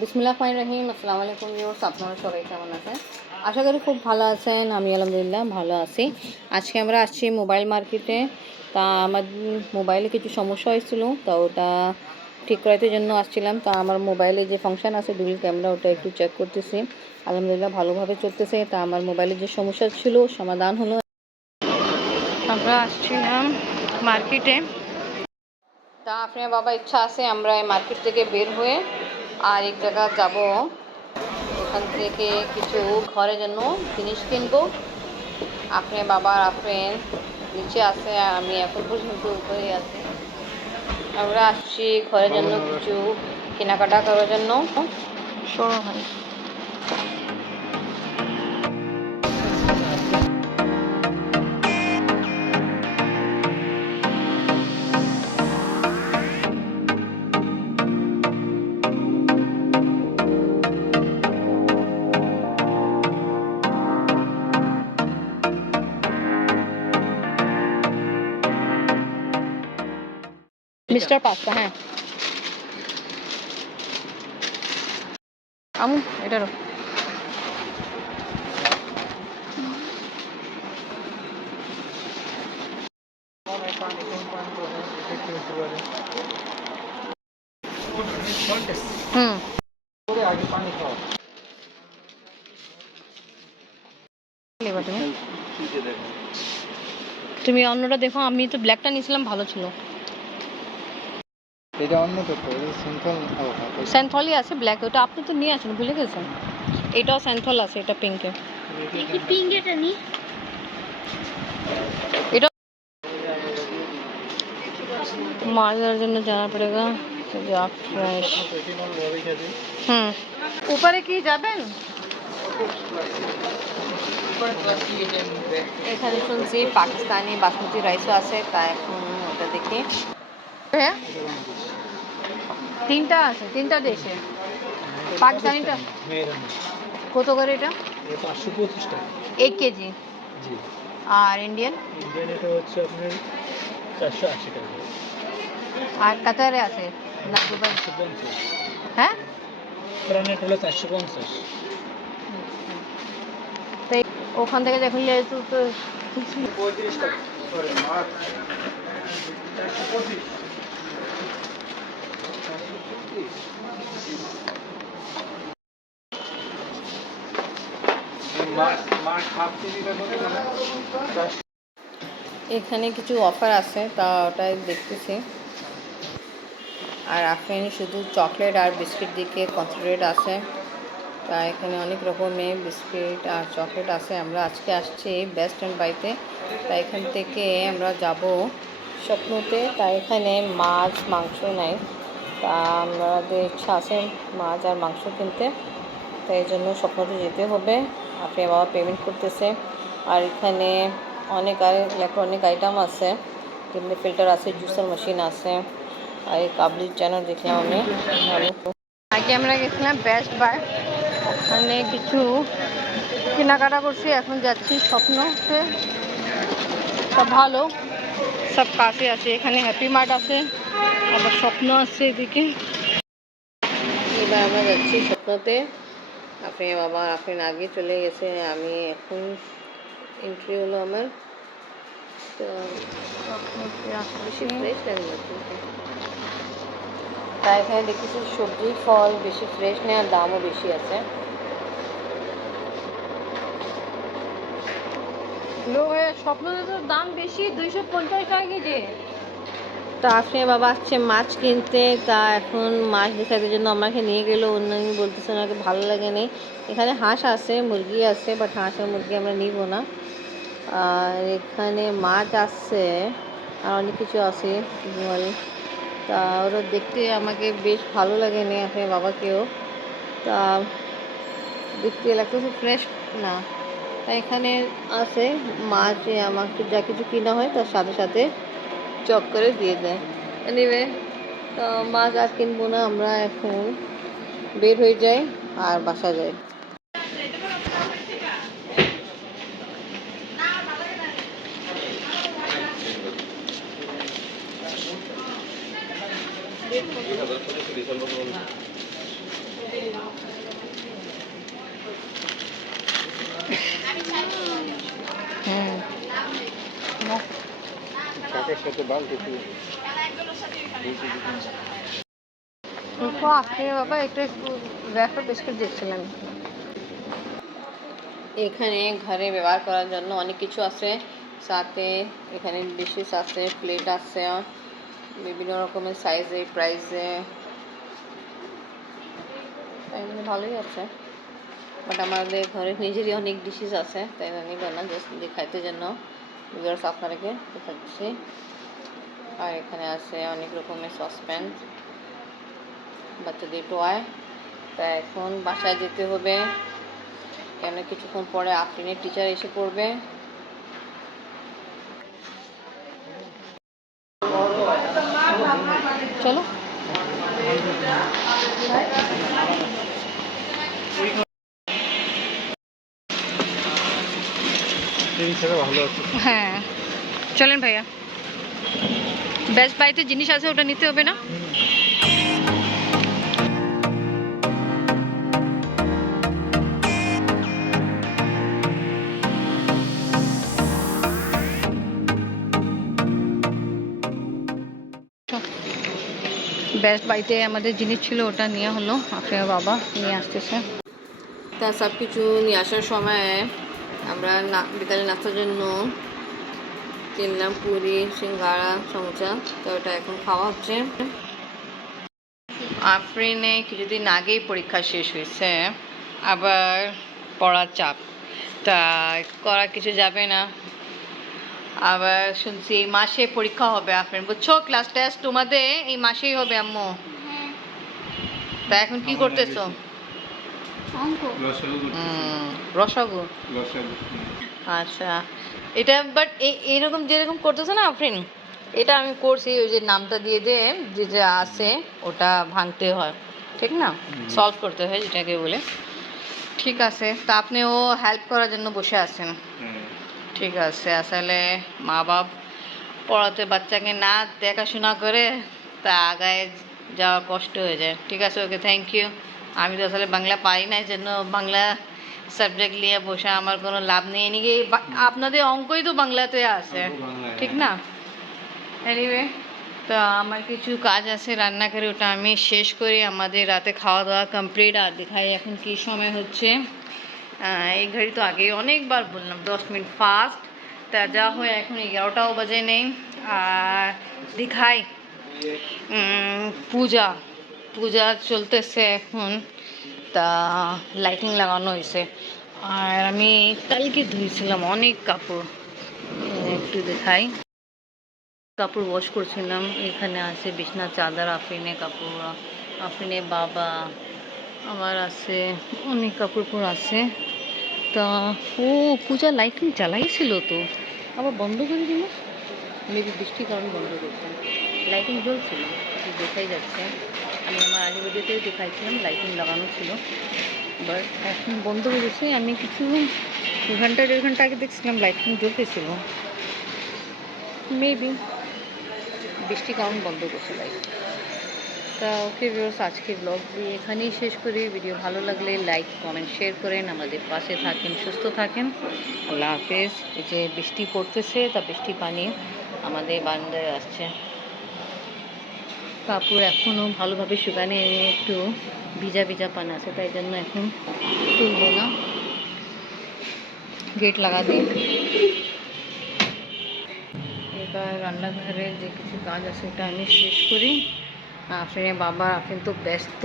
বিসমিল্লাহির রহমানির রহিম। আসসালামু আলাইকুম ভিউয়ার্স, আপনারা সবাই কেমন আছেন? আশা করি খুব ভালো আছেন। আমি আলহামদুলিল্লাহ ভালো আছি। আজকে আমরা আসছি মোবাইল মার্কেটে। তা আমার মোবাইলে কিছু সমস্যা হয়েছিল, তা ওটা ঠিক করাতে জন্য আসছিলাম। তা আমার মোবাইলে যে ফাংশন আছে ডুয়েল ক্যামেরা, ওটা একটু চেক করতেছি। আলহামদুলিল্লাহ ভালোভাবে চলতেছে। তা আমার মোবাইলে যে সমস্যা ছিল সমাধান হলো। আমরা আসছিলাম মার্কেটে। তা আপনার বাবা ইচ্ছা আছে আমরা এই মার্কেট থেকে বের হয়ে আর এক জায়গা যাব। ওখান থেকে কিছু ঘরের জন্য জিনিস কিনবো। আপনার বাবার আপেল নিচে আছে, আমি এখন পর্যন্ত উপরে আছি। আমরা আসছি ঘরের জন্য কিছু কেনাকাটা করার জন্য। শোনো ভাই, মিস্টার পাস্তা, হ্যাঁ আমু এটারও। হুম, তুমি অন্যটা দেখো, আমি তো ব্ল্যাকটা নিয়েছিলাম, ভালো ছিল। এটা অন্য তো স্যান্থলই আছে ব্ল্যাক, ওটা আপনি তো নিয়ে আসেন, ভুলে গেছেন। এটাও স্যান্থল আছে, এটা পিঙ্কে। পিঙ্কেটা নি এটা মাজার জন্য জানা পড়েগা। হুম, উপরে কি যাবেন? এখানে শুনছি পাকিস্তানি বাসমতি রাইসও আছে, তাই এখন ওটা দেখি। হ্যাঁ, তিনটা আছে, তিনটা দেশে। পাকিস্তানিটা কত করে? এটা 525 টাকা 1 কেজি। জি। আর ইন্ডিয়ান? ইন্ডিয়ান এটা হচ্ছে আপনার 480 টাকা। আর কাতারে আছে না দুবাই? 450। হ্যাঁ, প্রাণেট হলো 450। তাই ওখান থেকে দেখুন তো 35 টাকা। সরি মাছ 425। এখানে কিছু অফার আছে, তা ওটাই দেখতেছি। আর আপনি শুধু চকলেট আর বিস্কিট দিকে কনসেন্ট্রেট আছে। তা এখানে অনেক রকমের বিস্কিট আর চকলেট আছে। আমরা আজকে আসছি বেস্ট অ্যান্ড বাইতে। তা এখান থেকে আমরা যাব স্বপ্নতে। তা এখানে মাছ মাংস নেই, তা আমাদের ইচ্ছা আছে মাছ আর মাংস কিনতে। তাই এই জন্য স্বপ্নতে যেতে হবে। আপনি বাবা পেমেন্ট করতেছে। আর এখানে অনেক আর ইলেকট্রনিক আইটেম আছে, যেমনি ফিল্টার আছে, জুসার মেশিন আছে। আর এই কাবলির চ্যানেল দেখলাম আমি ভালো। আগে আমরা গেছিলাম বেস্ট বাই, ওখানে কিছু কেনাকাটা করছি। এখন যাচ্ছি স্বপ্নতে। সব ভালো, সব কাছে আছে। এখানে হ্যাপি মার্ট আছে, আবার স্বপ্ন আছে এদিকে। এবার আমরা যাচ্ছি স্বপ্নতে। আপনি বাবা আপনি আগে চলে গেছে, আমি এখন এন্ট্রি হলো আমার। তো বেশি ফ্রেশ লাগে না, তাই এখানে দেখতেছি সবজি ফল বেশি ফ্রেশ নেই, আর দামও বেশি আছে। স্বপ্নতে তো দাম বেশি, 250 টাকা কেজি। তা আপনি বাবা আসছে মাছ কিনতে। তা এখন মাছ দেখাতে জন্য আমাকে নিয়ে গেল। অন্য বলতেছে ওনাকে ভালো লাগেনি। এখানে হাঁস আছে, মুরগি আছে, বাট হাঁস আর মুরগি আমরা নিব না। আর এখানে মাছ আছে আর অনেক কিছু আছে। তা ওরা দেখতে আমাকে বেশ ভালো লাগেনি, আপনি বাবাকেও। তা দেখতে লাগতেছে ফ্রেশ না। তা এখানে আছে মাছ, আমাকে যা কিছু কিনা হয় তার সাথে সাথে চক করে দিয়ে দেয়। এনিওয়ে, তো মাছ আর কিনবো না, আমরা এখন বের হয়ে যাই আর বাসা যাই। চাটের সাথে বাল্ব একটু বাবা একটু ওয়েফার বিস্কিট দেখছিলাম। এখানে ঘরে ব্যবহার করার জন্য অনেক কিছু আছে, সাথে এখানে ডিশেস আছে, প্লেট আছে বিভিন্ন রকমের সাইজে প্রাইসে, তাই মানে ভালোই আছে। বাট আমাদের ঘরে নিজেরই অনেক ডিশেস আছে, তাই না নিব না, জাস্ট দেখাইতে জন্য ভিউয়ার্স আপনাদেরকে দেখাচ্ছি। আর এখানে আছে অনেক রকমের সসপ্যান, বাচ্চাদের টয়। তাই এখন বাসায় যেতে হবে, কেন কিছুক্ষণ পরে আফরিনের টিচার এসে পড়বে। চলো ভালো আছে। হ্যাঁ চলেন ভাইয়া, বেস্ট বাইতে জিনিস আছে ওটা নিতে হবে না? বেস্ট বাইতে আমাদের জিনিস ছিল, ওটা নিয়ে হলো, আপনার বাবা নিয়ে আসতেছে। তা সব কিছু নিয়ে আসার সময় আমরা বিকালে নাস্তার জন্য কিনলাম পুরি, সিঙ্গাড়া, সমোসা। তো ওটা এখন খাওয়া হচ্ছে। আফরিনে কিছুদিন আগেই পরীক্ষা শেষ হয়েছে, আবার পড়ার চাপ, তা করা কিছু যাবে না। আবার শুনছি এই মাসে পরীক্ষা হবে আফরিন, বুঝছো? ক্লাস টেস্ট তোমাদের এই মাসেই হবে আম্মু। তা এখন কি করতেছো? রসাগু। আচ্ছা, এটা বাট এইরকম যেরকম করতেছে না আফরিন, এটা আমি করছি, ওই যে নামটা দিয়ে দে যে যা আছে ওটা ভাঙতে হয়, ঠিক না? সলভ করতে হয় যেটাকে বলে। ঠিক আছে, তা আপনিও হেল্প করার জন্য বসে আছেন। ঠিক আছে, আসলে মা বাপ পড়াতে বাচ্চাকে না দেখাশোনা করে তা আগায় যাওয়া কষ্ট হয়ে যায়। ঠিক আছে, ওকে থ্যাংক ইউ। আমি তো আসলে বাংলা পারি না, এই জন্য বাংলা সাবজেক্ট নিয়ে বসে আমার কোনো লাভ নেই। নিয়ে আপনাদের অঙ্কই তো বাংলাতে আছে, ঠিক না? এনিওয়ে, তা আমার কিছু কাজ আছে রান্না করে, ওটা আমি শেষ করি। আমাদের রাতে খাওয়া দাওয়া কমপ্লিট। আর দেখাই এখন কি সময় হচ্ছে। এই ঘড়ি তো আগে অনেকবার বললাম 10 মিনিট ফাস্ট, তা যা হয় এখন 11টাও বাজে নেই। আর দেখাই পূজা পূজা চলতেছে এখন, তা লাইটিং লাগানো হয়েছে। আর আমি কালকে ধুয়েছিলাম অনেক কাপড়, একটু দেখাই। কাপড় ওয়াশ করছিলাম, এখানে আছে বিছনা চাদর, আফরিনের কাপড়, আফরিনের বাবা, আমার আছে অনেক কাপড় আছে। তা ও পূজা লাইটিং চালাইছিল, তো আবার বন্ধ করে দিল, মেবি বৃষ্টির কারণে বন্ধ করছে। লাইটিং জ্বলছিল, দেখাই যাচ্ছে, আমি আমার আগে ভিডিওতেও দেখাইছিলাম লাইটিং লাগানো ছিল, বাট এখন বন্ধ করেছে। আমি কিছু ঘন্টা 1.5 ঘন্টা আগে দেখছিলাম লাইটিং জ্বলতেছিল, মেবি বৃষ্টির কারণ বন্ধ করছে লাইট। তা ওকে ভিউয়ার্স, আজকে ব্লগ দিয়ে এখানেই শেষ করি। ভিডিও ভালো লাগলে লাইক কমেন্ট শেয়ার করেন, আমাদের পাশে থাকেন, সুস্থ থাকেন। আল্লাহ হাফেজ। এই যে বৃষ্টি পড়তেছে, তা বৃষ্টি পানি আমাদের বারান্দায় আসছে। কাপড় এখনও ভালোভাবে শুকানে, একটু ভিজা ভিজা পান আছে, তাই জন্য এখন তুলবো না। গেট লাগা দিই। এবার রান্নাঘরে যে কিছু কাজ আছে ওটা আমি শেষ করি। আফরিনের বাবা আফরিন তো ব্যস্ত,